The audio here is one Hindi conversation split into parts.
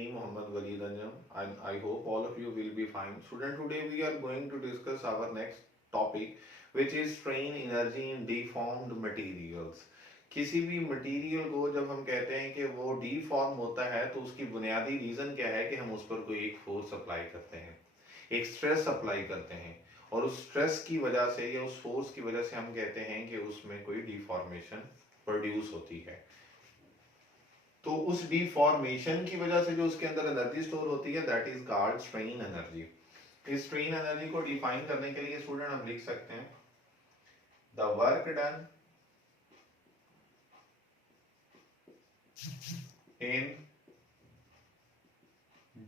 me, Muhammad Waleed Anjam. I hope all of you will be fine. Student, today we are going to discuss our next topic, which is strain energy in deformed materials. किसी भी मटेरियल को जब हम कहते हैं कि वो डीफॉर्म होता है तो उसकी बुनियादी रीज़न क्या है कि हम उस पर कोई एक फोर्स अप्लाई करते हैं, एक स्ट्रेस अप्लाई करते हैं, और उस स्ट्रेस की वजह से या उस फोर्स की वजह से हम कहते हैं कि उसमें कोई डिफॉर्मेशन प्रोड्यूस होती है। तो उस डिफॉर्मेशन की वजह से जो उसके अंदर एनर्जी स्टोर होती है, that is called strain energy. इस स्ट्रेन एनर्जी को डिफाइन करने के लिए स्टूडेंट हम लिख सकते हैं the work done in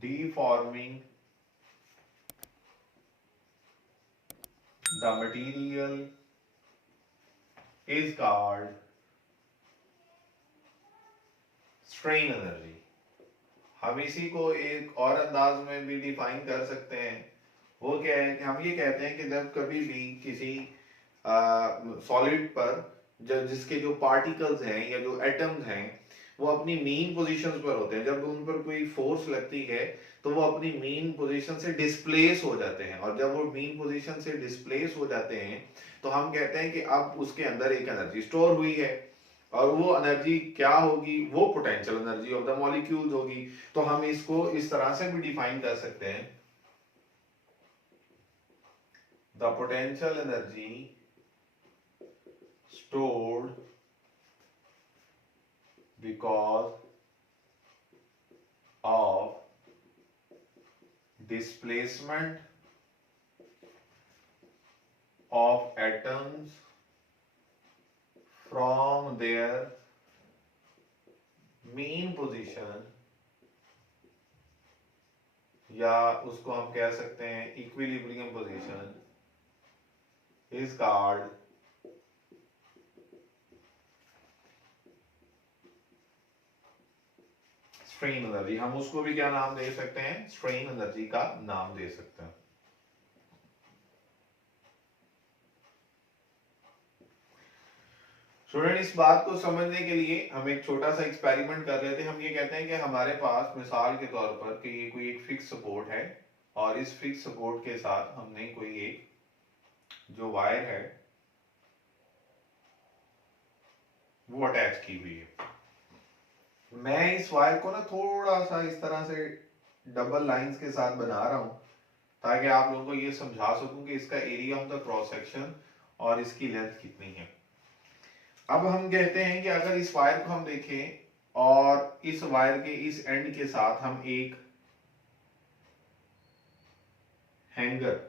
deforming the material is called strain energy. हम इसी को एक और अंदाज में भी डिफाइन कर सकते हैं। वो क्या है कि हम ये कहते हैं कि जब कभी भी किसी सॉलिड पर जिसके जो पार्टिकल्स हैं या जो एटम्स हैं वो अपनी मेन पोजीशंस पर होते हैं, जब उन पर कोई फोर्स लगती है तो वो अपनी मेन पोजीशन से डिस्प्लेस हो जाते हैं, और जब वो मेन पोजीशन से डिस्प्लेस हो जाते हैं तो हम कहते हैं कि अब उसके अंदर एक एनर्जी स्टोर हुई है, और वो एनर्जी क्या होगी, वो potential energy of the molecules होगी। तो हम इसको इस तरह से भी डिफाइन कर सकते हैं the potential energy stored because of displacement of atoms from their mean position, या उसको हम कह सकते हैं equilibrium position, is called strain energy. हम उसको भी क्या नाम दे सकते हैं, स्ट्रेन एनर्जी का नाम दे सकते हैं। स्टूडेंट, इस बात को समझने के लिए हम एक छोटा सा एक्सपेरिमेंट कर लेते हैं। हम ये कहते हैं कि हमारे पास मिसाल के तौर पर कि ये कोई एक फिक्स सपोर्ट है, और इस फिक्स सपोर्ट के साथ हमने कोई एक जो वायर है वो अटैच की हुई है। मैं इस वायर को ना थोड़ा सा इस तरह से डबल लाइंस के साथ बना रहा हूं ताकि आप लोगों को ये समझा सकूं कि इसका area of the cross section और इसकी लेंथ कितनी है। अब हम कहते हैं कि अगर इस वायर को हम देखें और इस वायर के इस एंड के साथ हम एक हैंगर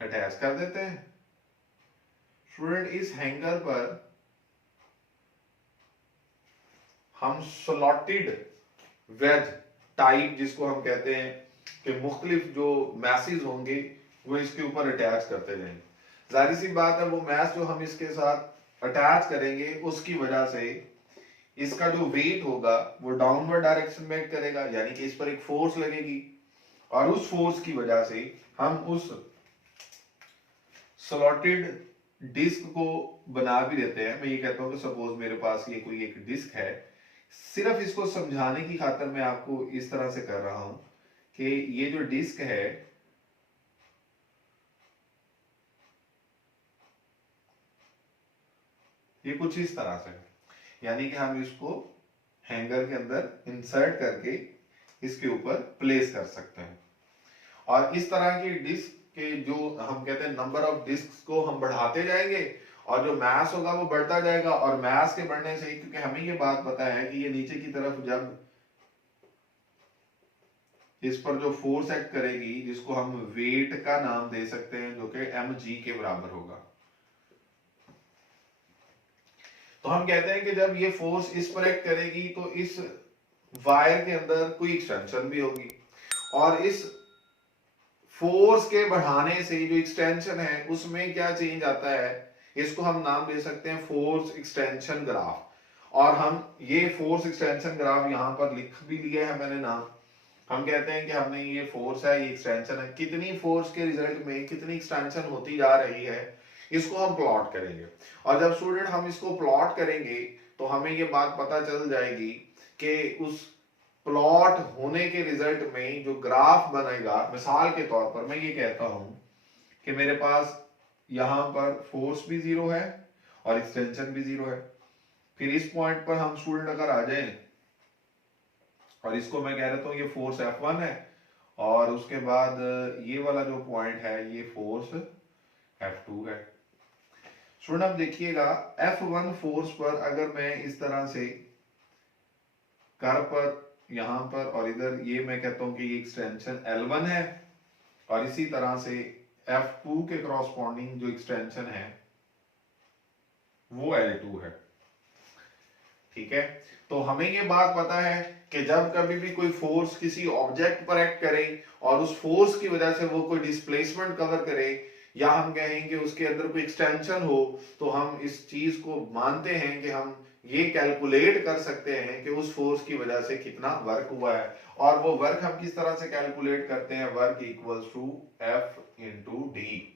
अटैच कर देते हैं। स्टूडेंट, इस हैंगर पर हम स्लॉटेड वेज टाइप, जिसको हम कहते हैं कि मुख्तलिफ जो मैसेज होंगे वो इसके ऊपर अटैच करते जाएंगे। जाहिर सी बात है वो मैस जो हम इसके साथ अटैच करेंगे उसकी वजह से इसका जो वेट होगा वो डाउनवर्ड डायरेक्शन में एक्ट करेगा, यानी कि इस पर एक फोर्स लगेगी, और उस फोर्स की वजह से हम उस स्लॉटेड डिस्क को बना भी देते हैं। मैं ये कहता हूं कि सपोज मेरे पास ये कोई एक डिस्क है, सिर्फ इसको समझाने की खातिर मैं आपको इस तरह से कर रहा हूं कि ये जो डिस्क है ये कुछ इस तरह से है, यानी कि हम इसको हैंगर के अंदर इंसर्ट करके इसके ऊपर प्लेस कर सकते हैं। और इस तरह की डिस्क के जो हम कहते हैं नंबर ऑफ डिस्क को हम बढ़ाते जाएंगे, और जो मास होगा वो बढ़ता जाएगा, और मास के बढ़ने से, क्योंकि हमें ये बात पता है कि ये नीचे की तरफ जब इस पर जो फोर्स एक्ट करेगी जिसको हम वेट का नाम दे सकते हैं, जो कि mg के बराबर होगा, तो हम कहते हैं कि जब ये फोर्स इस पर एक्ट करेगी तो इस वायर के अंदर कोई एक्सटेंशन भी होगी, और इस फोर्स के बढ़ाने से जो एक्सटेंशन है उसमें क्या चेंज आता है, इसको हम नाम दे सकते हैं फोर्स एक्सटेंशन ग्राफ। और हम ये फोर्स एक्सटेंशन ग्राफ यहां पर लिख भी लिया है मैंने नाम। हम कहते हैं कि हमने ये फोर्स है, ये एक्सटेंशन है, कितनी फोर्स के रिजल्ट में कितनी एक्सटेंशन होती जा रही है, इसको हम प्लॉट करेंगे। और जब स्टूडेंट हम इसको प्लॉट करेंगे तो हमें ये बात पता चल जाएगी कि उस प्लॉट होने के रिजल्ट में जो ग्राफ बनेगा, मिसाल के तौर पर मैं ये कहता हूं कि मेरे पास यहां पर फोर्स भी जीरो है और एक्सटेंशन भी जीरो है। फिर इस पॉइंट पर हम स्टूडेंट अगर आ जाएं और इसको मैं कह रहा हूं ये फोर्स F1 है, और उसके बाद ये वाला जो पॉइंट है ये फोर्स F2 है। स्टूडेंट अब देखिएगा, F1 फोर्स पर अगर मैं इस तरह से कर्व पर यहां पर और इधर ये मैं कहता हूं कि ये एक्सटेंशन L1 है, और इसी तरह से F2 के क्रॉसपोंडिंग जो एक्सटेंशन है वो L2 है। ठीक है, तो हमें ये बात पता है कि जब कभी भी कोई फोर्स किसी ऑब्जेक्ट पर एक्ट करे और उस फोर्स की वजह से वो कोई डिस्प्लेसमेंट कवर करे, या हम कहें कि उसके अंदर कोई एक्सटेंशन हो, तो हम इस चीज को मानते हैं कि हम ये कैलकुलेट कर सकते हैं कि उस फोर्स की वजह से कितना वर्क हुआ है। और वो वर्क हम किस तरह से कैलकुलेट करते हैं, work equals to F into D.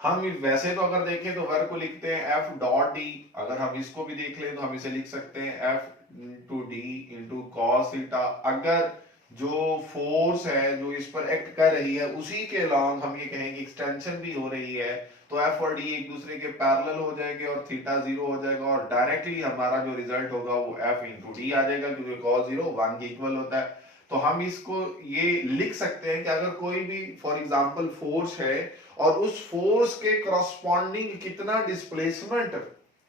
हम वैसे तो अगर देखें तो वर्क को लिखते हैं F डॉट डी, अगर हम इसको भी देख लें तो हम इसे लिख सकते हैं F into D into cos theta. अगर जो फोर्स है जो इस पर एक्ट कर रही है उसी के लॉन्ग हम ये कहेंगे एक्सटेंशन भी हो रही है, तो F और D एक दूसरे के पैरेलल हो जाएंगे और थीटा जीरो हो जाएगा, और डायरेक्टली हमारा जो रिजल्ट होगा वो F इंटू डी आ जाएगा, क्योंकि कॉस जीरो 1 के इक्वल होता है। तो हम इसको ये लिख सकते हैं कि अगर कोई भी फॉर एग्जांपल फोर्स है और उस फोर्स के करस्पॉन्डिंग कितना डिस्प्लेसमेंट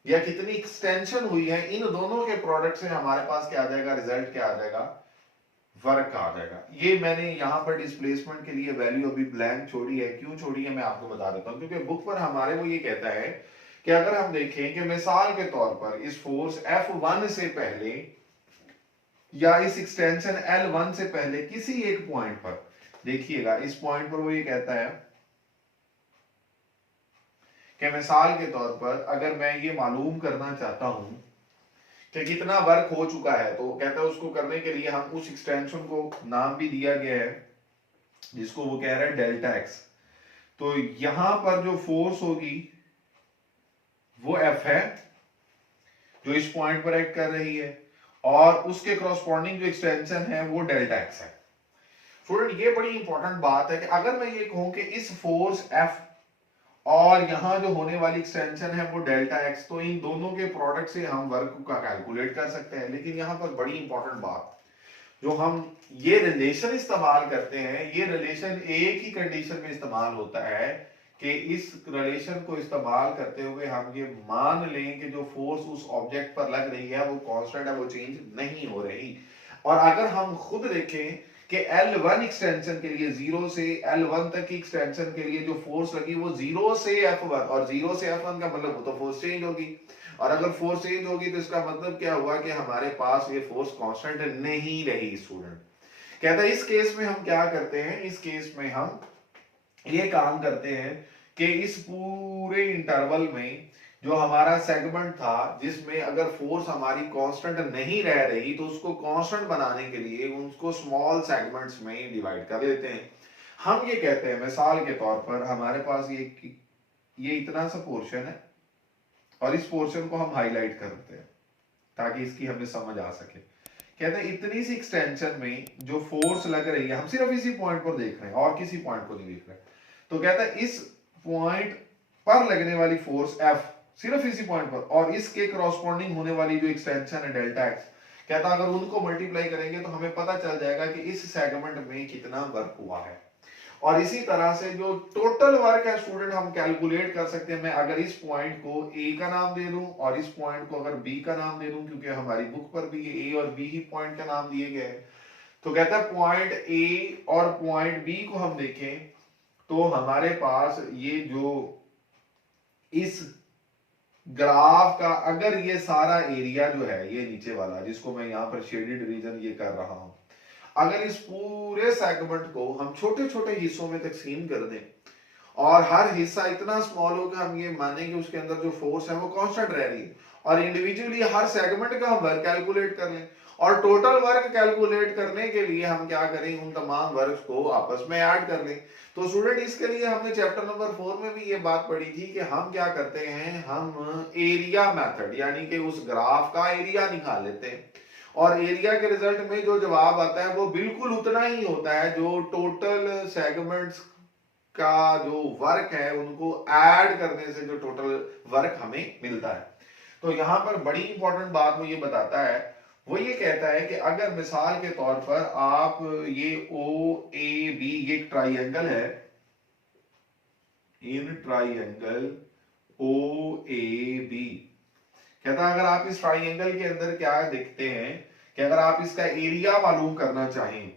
या कितनी एक्सटेंशन हुई है, इन दोनों के प्रोडक्ट से हमारे पास क्या आ जाएगा, रिजल्ट क्या आ जाएगा, वर्क आ जाएगा। ये मैंने यहां पर डिस्प्लेसमेंट के लिए वैल्यू अभी ब्लैंक छोड़ी है, क्यों छोड़ी है मैं आपको बता देता हूं, क्योंकि बुक पर हमारे वो ये कहता है कि अगर हम देखें कि मिसाल के तौर पर इस फोर्स F1 से पहले या इस एक्सटेंशन L1 से पहले किसी एक पॉइंट पर, देखिएगा इस पॉइंट पर वो ये कहता है कि मिसाल के तौर पर अगर मैं ये मालूम करना चाहता हूं कि कितना वर्क हो चुका है, तो कहता है उसको करने के लिए हम उस एक्सटेंशन को नाम भी दिया गया है जिसको वो कह रहा है डेल्टा एक्स। तो यहां पर जो फोर्स होगी वो F है जो इस पॉइंट पर एक्ट कर रही है, और उसके क्रॉसपोंडिंग जो एक्सटेंशन है वो डेल्टा एक्स है। स्टूडेंट ये बड़ी इंपॉर्टेंट बात है कि अगर मैं ये कहूं कि इस फोर्स F और यहां जो होने वाली एक्सटेंशन है वो डेल्टा एक्स, तो इन दोनों के प्रोडक्ट से हम वर्क का कैलकुलेट कर सकते हैं। लेकिन यहां पर बड़ी इंपॉर्टेंट बात, जो हम ये रिलेशन इस्तेमाल करते हैं, ये रिलेशन एक ही कंडीशन में इस्तेमाल होता है कि इस रिलेशन को इस्तेमाल करते हुए हम ये मान लें कि जो फोर्स उस ऑब्जेक्ट पर लग रही है वो कांस्टेंट है, वो चेंज नहीं हो रही। और अगर हम खुद देखें कि L1 एक्सटेंशन के लिए 0 से L1 तक की एक्सटेंशन के लिए जो फोर्स लगी वो 0 से F1, और 0 से F1 का मतलब वो तो फोर्स चेंज होगी, और अगर फोर्स चेंज होगी तो इसका मतलब क्या हुआ कि हमारे पास ये फोर्स कांस्टेंट नहीं रही। स्टूडेंट कहता है इस केस में हम क्या करते हैं, इस केस में हम ये काम करते हैं कि इस पूरे इंटरवल में जो हमारा सेगमेंट था जिसमें अगर फोर्स हमारी कांस्टेंट नहीं रह रही, तो उसको कांस्टेंट बनाने के लिए उसको स्मॉल सेगमेंट्स में डिवाइड कर लेते हैं। हम ये कहते हैं मिसाल के तौर पर हमारे पास ये इतना सा पोर्शन है और इस पोर्शन को हम हाईलाइट करते हैं ताकि इसकी हमें समझ आ सके। कहते हैं इतनी सी एक्सटेंशन में जो फोर्स लग रही है, हम सिर्फ इसी पॉइंट पर देख रहे हैं और किसी पॉइंट को नहीं देख रहे, तो कहता है इस पॉइंट पर लगने वाली फोर्स F सिर्फ इसी पॉइंट पर, और इसके करस्पॉन्डिंग होने वाली जो एक्सटेंशन है डेल्टा एक्स, कहता अगर उनको मल्टीप्लाई करेंगे तो हमें पता चल जाएगा कि इस सेगमेंट में कितना वर्क हुआ है। और इसी तरह से जो टोटल वर्क है स्टूडेंट हम कैलकुलेट कर सकते हैं। मैं अगर इस पॉइंट को A का नाम दे दूं और इस पॉइंट को अगर B का नाम दे दूं, क्योंकि हमारी बुक पर भी ये A और B ही पॉइंट का नाम दिए गए हैं, तो कहता है पॉइंट A और पॉइंट B को हम देखें तो हमारे पास ये जो इस ग्राफ का अगर ये सारा एरिया जो है ये नीचे वाला जिसको मैं यहां पर शेडेड रीजन ये कर रहा हूं, अगर इस पूरे सेगमेंट को हम छोटे छोटे हिस्सों में तकसीम कर दें और हर हिस्सा इतना स्मॉल हो कि हम ये माने कि उसके अंदर जो फोर्स है वो कांस्टेंट रह रही है, और इंडिविजुअली हर सेगमेंट का हम वर्क कैलकुलेट कर लें और टोटल वर्क कैलकुलेट करने के लिए हम क्या करें, उन तमाम वर्क को आपस में ऐड कर लें। तो स्टूडेंट इसके लिए हमने चैप्टर नंबर 4 में भी ये बात पढ़ी थी कि हम क्या करते हैं, हम एरिया मेथड यानी कि उस ग्राफ का एरिया निकाल लेते हैं और एरिया के रिजल्ट में जो जवाब आता है वो बिल्कुल उतना ही होता है जो टोटल सेगमेंट्स का जो वर्क है उनको ऐड करने से जो टोटल वर्क हमें मिलता है। तो यहां पर बड़ी इंपॉर्टेंट बात वो ये बताता है, वो ये कहता है कि अगर मिसाल के तौर पर आप ये ओ ए बी ये एक ट्राइंगल है, in triangle O A B, कहता है अगर आप इस ट्राइंगल के अंदर क्या देखते हैं कि अगर आप इसका एरिया मालूम करना चाहें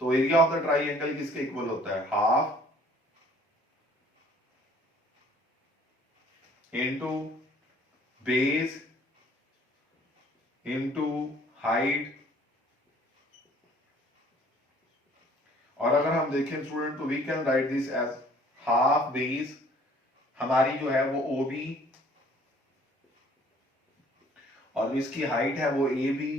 तो एरिया ऑफ द ट्राइंगल किसके इक्वल होता है, half into base into height. और अगर हम देखें स्टूडेंट तो we can write this as half base, हमारी जो है वो ओ बी और इसकी हाइट है वो ए बी।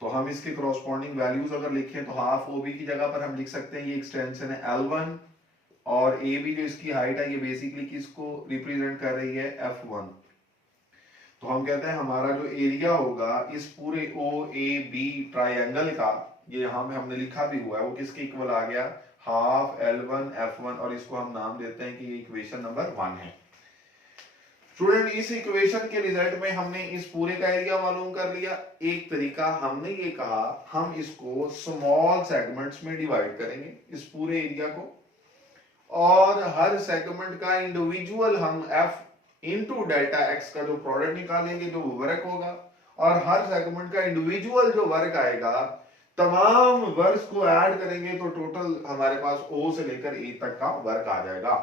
तो हम इसके करॉस्पॉन्डिंग वैल्यूज अगर लिखें तो हाफ ओ बी की जगह पर हम लिख सकते हैं ये एक्सटेंशन है L1 और ए बी जो इसकी हाइट है ये बेसिकली किसको रिप्रेजेंट कर रही है, F1। तो हम कहते हैं हमारा जो एरिया होगा इस पूरे ओ ए बी ट्राइंगल का, ये यहां में हमने लिखा भी हुआ है, वो किसके इक्वल आ गया, हाफ L1 F1 और इसको हम नाम देते हैं कि ये इक्वेशन नंबर 1 है। स्टूडेंट इस इक्वेशन के रिजल्ट में हमने इस पूरे का एरिया मालूम कर लिया। एक तरीका हमने ये कहा हम इसको स्मॉल सेगमेंट्स में डिवाइड करेंगे इस पूरे एरिया को और हर सेगमेंट का इंडिविजुअल हम f इंटू डेल्टा एक्स का जो प्रोडक्ट निकालेंगे जो वर्क होगा और हर सेगमेंट का इंडिविजुअल जो वर्क आएगा तमाम वर्क्स को ऐड करेंगे तो टोटल हमारे पास O से लेकर E तक का वर्क आ जाएगा।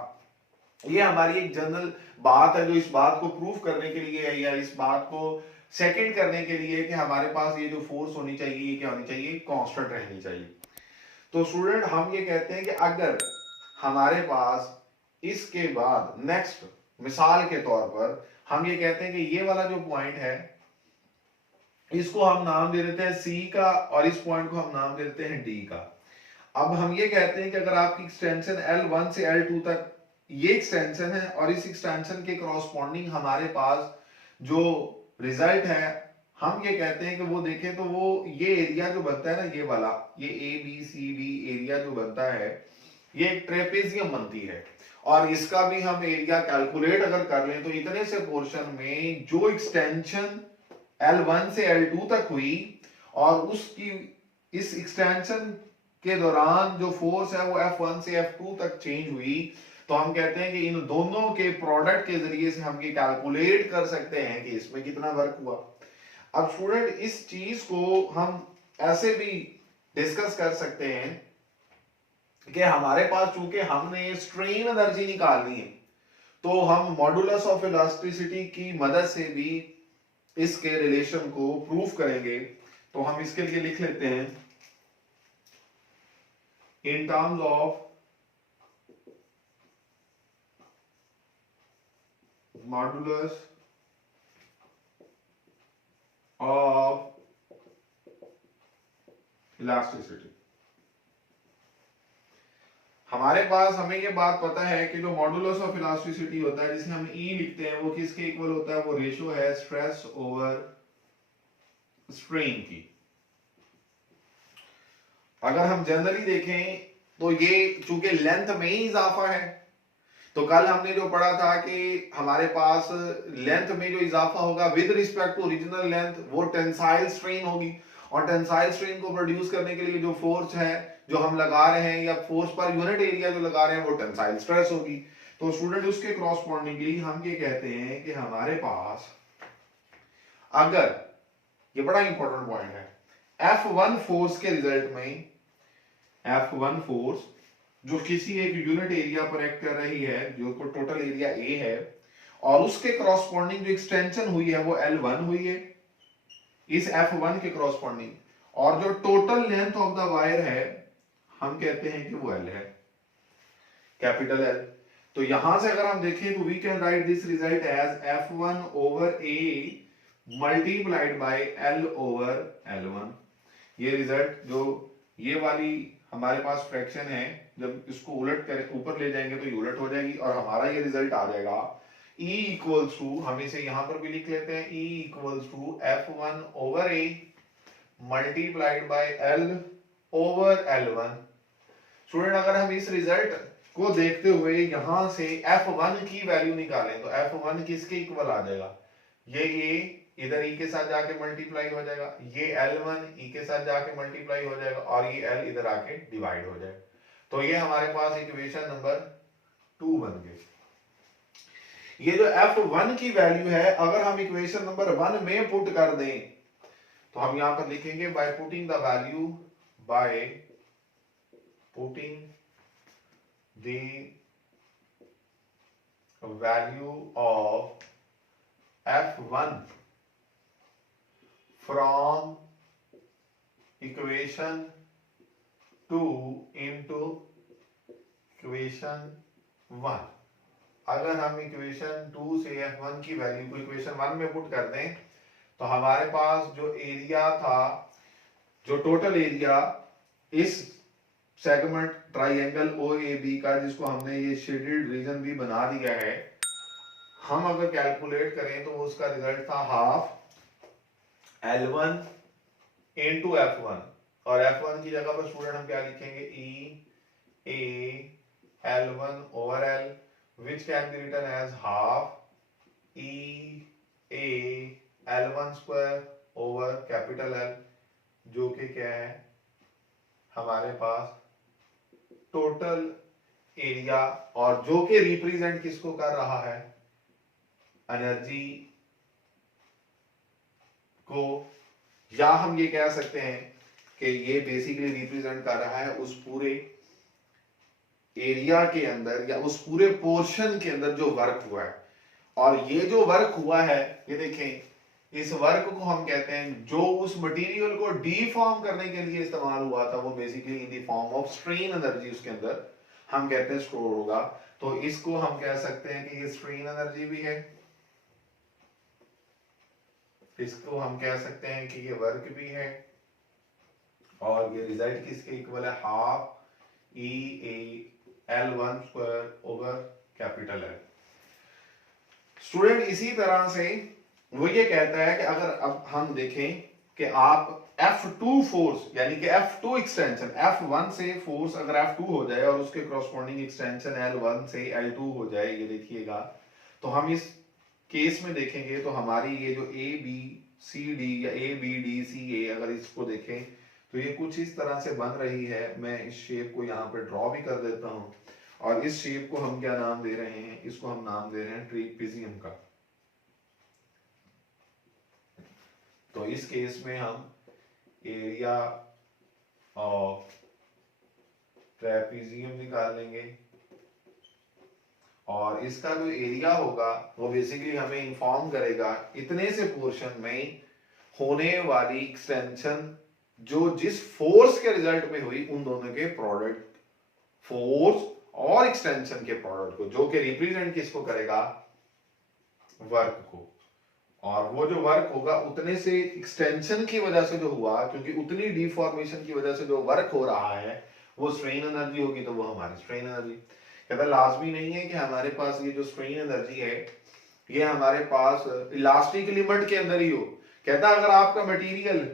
ये हमारी एक जनरल बात है जो इस बात को प्रूव करने के लिए है या इस बात को सेकंड करने के लिए कि हमारे पास ये जो फोर्स होनी चाहिए ये क्या होनी चाहिए, कांस्टेंट रहनी चाहिए। तो स्टूडेंट हम ये कहते हैं कि अगर हमारे पास इसके बाद नेक्स्ट मिसाल के तौर पर हम ये कहते हैं कि ये वाला जो पॉइंट है इसको हम नाम दे देते हैं सी का और इस पॉइंट को हम नाम दे देते हैं डी का। अब हम ये कहते हैं कि अगर आपकी एक्सटेंशन L1 से L2 तक ये एक्सटेंशन है और इस एक्सटेंशन के करॉस्पॉन्डिंग हमारे पास जो रिजल्ट है हम ये कहते हैं कि वो देखें तो वो ये एरिया जो बनता है ना ये वाला ये ABCD एरिया जो बनता है ये एक ट्रेपेजियम बनती है और इसका भी हम एरिया कैलकुलेट अगर कर लें तो इतने से पोर्शन में जो एक्सटेंशन L1 से L2 तक हुई और उसकी इस एक्सटेंशन के दौरान जो फोर्स है वो F1 से F2 तक चेंज हुई तो हम कहते हैं कि इन दोनों के प्रोडक्ट के जरिए से हम ये कैलकुलेट कर सकते हैं कि इसमें कितना वर्क हुआ। अब स्टूडेंट इस चीज को हम ऐसे भी डिस्कस कर सकते हैं कि हमारे पास चूंकि हमने स्ट्रेन एनर्जी निकालनी है तो हम मॉडुलस ऑफ इलास्टिसिटी की मदद से भी इसके रिलेशन को प्रूफ करेंगे। तो हम इसके लिए लिख लेते हैं in terms of modulus of elasticity. हमारे पास हमें ये बात पता है कि जो मॉडुलस ऑफ इलास्टिसिटी होता है जिसे हम E लिखते हैं वो किसके इक्वल होता है, वो रेशियो है स्ट्रेस ओवर स्ट्रेन की। अगर हम जनरली देखें तो ये चूंकि लेंथ में ही इजाफा है तो कल हमने जो पढ़ा था कि हमारे पास लेंथ में जो इजाफा होगा with respect to original length वो टेंसाइल स्ट्रेन होगी और टेंसाइल स्ट्रेन को प्रोड्यूस करने के लिए जो फोर्स है जो हम लगा रहे हैं या फोर्स पर यूनिट एरिया जो लगा रहे हैं वो टेंसाइल स्ट्रेस होगी। तो स्टूडेंट उसके क्रॉसपॉन्डिंगली हम ये कहते हैं कि हमारे पास अगर ये बड़ा इंपॉर्टेंट पॉइंट है F1 फोर्स के रिजल्ट में F1 फोर्स जो किसी एक यूनिट एरिया पर एक्ट कर रही है जो टोटल एरिया A है और उसके क्रॉसपॉन्डिंग जो एक्सटेंशन हुई है वो L1 हुई है इस F1 के क्रॉसपॉन्डिंग और जो total length of the wire है हम कहते हैं कि वो L है, कैपिटल L। तो यहां से अगर हम देखें तो we can write this result as F1 over A multiplied by L over L1। ये रिजल्ट जो ये वाली हमारे पास फ्रैक्शन है, जब इसको उलट करें ऊपर ले जाएंगे तो ये उलट हो जाएगी और हमारा ये रिजल्ट आ जाएगा E इक्वल्स टू, हम इसे यहां पर भी लिख लेते हैं, E equals to F1 over A multiplied by L over L1। Student अगर हम इस रिजल्ट को देखते हुए यहां से F1 की वैल्यू निकालें तो F1 किसके इक्वल आ जाएगा, ये इधर E के साथ जाके मल्टीप्लाई हो जाएगा, ये L1 E के साथ जाके मल्टीप्लाई हो जाएगा और ये L इधर आके डिवाइड हो जाएगा। तो ये हमारे पास इक्वेशन नंबर 2 बन गई। ये जो F1 की वैल्यू है अगर हम इक्वेशन नंबर 1 में पुट कर दें तो हम यहां पर लिखेंगे by putting the value, by putting the value of F1 from equation 2 into equation 1। अगर हम इक्वेशन 2 से F1 की वैल्यू को इक्वेशन 1 में पुट कर दें तो हमारे पास जो एरिया था, जो टोटल एरिया इस सेगमेंट ट्राइंगल OAB का, जिसको हमने ये शेडेड रीजन भी बना दिया है, हम अगर कैलकुलेट करें तो उसका रिजल्ट था हाफ L1 into F1 और F1 की जगह पर स्टूडेंट हम क्या लिखेंगे, E A L1 over L which can be written as half E A L1 square over capital L, जो कि क्या है हमारे पास टोटल एरिया और जो कि रिप्रेजेंट किसको कर रहा है, एनर्जी को, या हम ये कह सकते हैं कि ये बेसिकली रिप्रेजेंट कर रहा है उस पूरे एरिया के अंदर या उस पूरे पोर्शन के अंदर जो वर्क हुआ है। और ये जो वर्क हुआ है, ये देखें, इस वर्क को हम कहते हैं जो उस मटेरियल को डीफॉर्म करने के लिए इस्तेमाल हुआ था, वो basically in the form of strain energy उसके अंदर हम कहते हैं स्टोर होगा। तो इसको हम कह सकते हैं कि ये स्ट्रेन एनर्जी भी है, इसको हम कह सकते हैं कि ये वर्क भी है, और ये रिजल्ट किसके इक्वल है, half E A L1 square over capital L। Student इसी तरह से वो ये कहता है कि अगर अब हम देखें कि आप F2 फोर्स यानी कि F2 एक्सटेंशन, F1 से फोर्स अगर F2 हो जाए और उसके कॉरस्पॉन्डिंग एक्सटेंशन L1 से L2 हो जाए, ये देखिएगा, तो हम इस केस में देखेंगे तो हमारी ये जो ABCD या ABDCA अगर इसको देखें तो ये कुछ इस तरह से बन रही है। मैं इस शेप को यहाँ पे ड्रॉ भी कर देता हूँ और इस शेप को हम क्या नाम दे रहे हैं, इसको हम नाम दे रहे हैं ट्रेपेजियम का। तो इस केस में हम एरिया ऑफ ट्रेपेजियम निकाल लेंगे और इसका जो एरिया होगा वो बेसिकली हमें इंफॉर्म करेगा इतने से पोर्शन में होने वाली एक्सटेंशन जो जिस फोर्स के रिजल्ट में हुई, उन दोनों के प्रोडक्ट, फोर्स और एक्सटेंशन के प्रोडक्ट को, जो कि रिप्रेजेंट किसको करेगा, वर्क को। और वो जो वर्क होगा उतने से एक्सटेंशन की वजह से जो हुआ, क्योंकि उतनी डिफॉर्मेशन की वजह से जो वर्क हो रहा है वो स्ट्रेन एनर्जी होगी, तो वो हमारी स्ट्रेन एनर्जी। कहता लाजमी नहीं है कि हमारे पास ये जो स्ट्रेन एनर्जी है ये हमारे पास इलास्टिक लिमिट के अंदर ही हो। कहता अगर आपका मटेरियल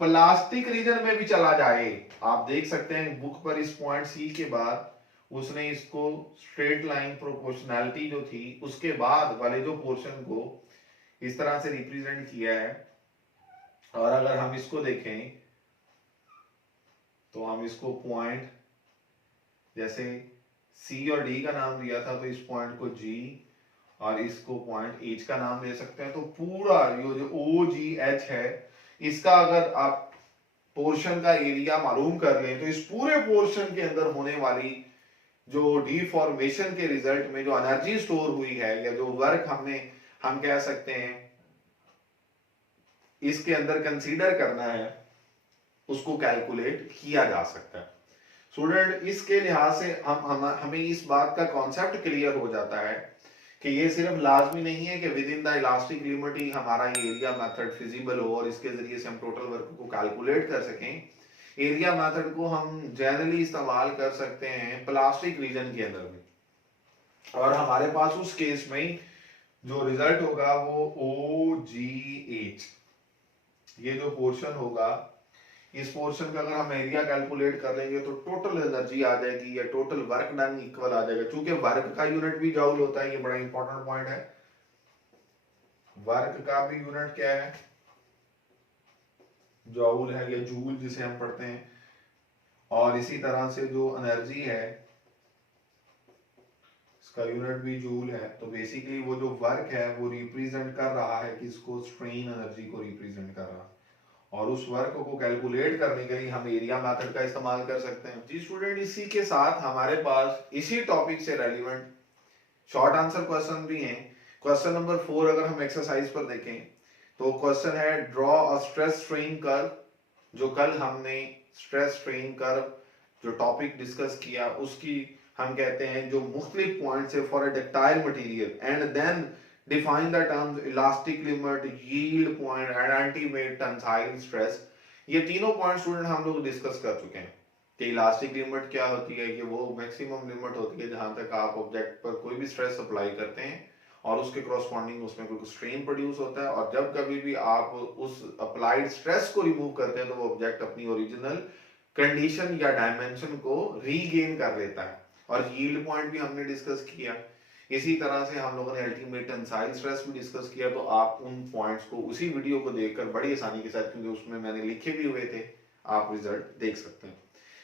प्लास्टिक रीजन में भी चला जाए, आप देख सकते हैं बुक पर इस पॉइंट सी के बाद उसने इसको स्ट्रेट लाइन प्रोपोर्शनैलिटी जो थी उसके बाद वाले जो पोर्शन को इस तरह से रिप्रेजेंट किया है। और अगर हम इसको देखें तो हम इसको पॉइंट, जैसे सी और डी का नाम दिया था तो इस पॉइंट को जी और इसको पॉइंट एच का नाम दे सकते हैं। तो पूरा ये जो ओ जी एच है, इसका अगर आप पोर्शन का एरिया मालूम कर लें तो इस पूरे पोर्शन के अंदर होने वाली जो डिफॉर्मेशन के रिजल्ट में जो एनर्जी स्टोर हुई है या जो वर्क हम कह सकते हैं इसके अंदर कंसीडर करना है, उसको कैलकुलेट किया जा सकता है। स्टूडेंट इसके लिहाज से हमें इस बात का कॉन्सेप्ट क्लियर हो जाता है कि ये सिर्फ लाजमी नहीं है कि within the elastic limit ही हमारा ये एरिया मेथड फिजिबल हो और इसके जरिए से हम टोटल वर्क को कैलकुलेट कर सकें। एरिया मेथड को हम जनरली इस्तेमाल कर सकते हैं प्लास्टिक रीजन के अंदर भी, और हमारे पास उस केस में जो रिजल्ट होगा वो OGH, ये जो पोर्शन होगा, इस पोर्शन का अगर हम एरिया कैलकुलेट कर लेंगे तो टोटल एनर्जी आ जाएगी या टोटल वर्क डन इक्वल आ जाएगा। चूंकि वर्क का यूनिट भी जूल होता है, ये बड़ा इंपॉर्टेंट पॉइंट है, वर्क का भी यूनिट क्या है, जूल है या जूल जिसे हम पढ़ते हैं, और इसी तरह से जो एनर्जी है इसका यूनिट भी जूल है। तो बेसिकली वो जो वर्क है वो रिप्रेजेंट कर रहा है किसको, स्ट्रेन एनर्जी को रिप्रेजेंट कर रहा है, और उस वर्क को कैलकुलेट करने के लिए हम एरिया मेथड का इस्तेमाल कर सकते हैं। जी स्टूडेंट, इसी के साथ हमारे पास इसी टॉपिक से रेलिवेंट शॉर्ट आंसर क्वेश्चन भी हैं। क्वेश्चन नंबर 4 अगर हम एक्सरसाइज पर देखें तो क्वेश्चन है draw a stress strain curve. जो कल हमने स्ट्रेस स्ट्रेन कर्व जो टॉपिक डिस्कस किया उसकी हम कहते हैं जो मुख्तलिफ पॉइंट्स है for a ductile material, and then define the terms elastic limit, yield point and ultimate tensile stress. ये तीनों पॉइंट स्टूडेंट हम लोग डिस्कस कर चुके हैं कि इलास्टिक लिमिट क्या होती है, कि वो मैक्सिमम लिमिट होती है जहां तक आप ऑब्जेक्ट पर कोई भी स्ट्रेस अप्लाई करते हैं और उसके कॉरस्पॉन्डिंग उसमें कोई स्ट्रेन प्रोड्यूस होता है, और जब कभी भी आप उस अप्लाइड स्ट्रेस को रिमूव करते हैं तो वो ऑब्जेक्ट अपनी ओरिजिनल कंडीशन या डायमेंशन को रीगेन कर लेता है। और यील्ड पॉइंट भी हमने डिस्कस किया। इसी तरह से हम लोगों ने अल्टीमेट टेंसाइल स्ट्रेस भी डिस्कस किया। तो आप उन पॉइंट्स को उसी वीडियो को देखकर बड़ी आसानी के साथ, क्योंकि उसमें मैंने लिखे भी हुए थे, आप रिजल्ट देख सकते हैं।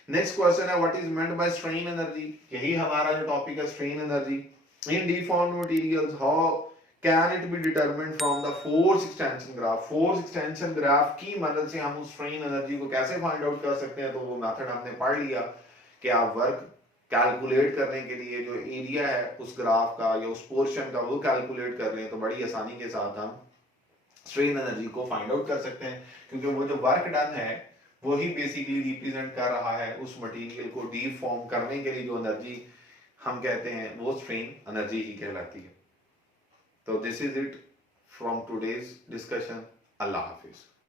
नेक्स्ट क्वेश्चन है what is meant by strain energy. यही हमारा जो टॉपिक है strain energy in deformed materials, how can it be determined from the force extension graph. Force extension graph की मदद से हम उस स्ट्रेन एनर्जी को कैसे फाइंड आउट कर सकते हैं। तो वो मेथड हमने पढ़ लिया कि आप वर्क कैलकुलेट करने के लिए जो एरिया है उस ग्राफ का या उस पोर्शन का वो कैलकुलेट कर लें तो बड़ी आसानी के साथ हम स्ट्रेन एनर्जी को फाइंड आउट कर सकते हैं, क्योंकि वो जो वर्क डन है वही बेसिकली रिप्रेजेंट कर रहा है उस मटेरियल को डीफॉर्म करने के लिए जो एनर्जी हम कहते हैं वो स्ट्रेन एनर्जी ही कहलाती है। तो this is it from today's discussion. Allah Hafiz.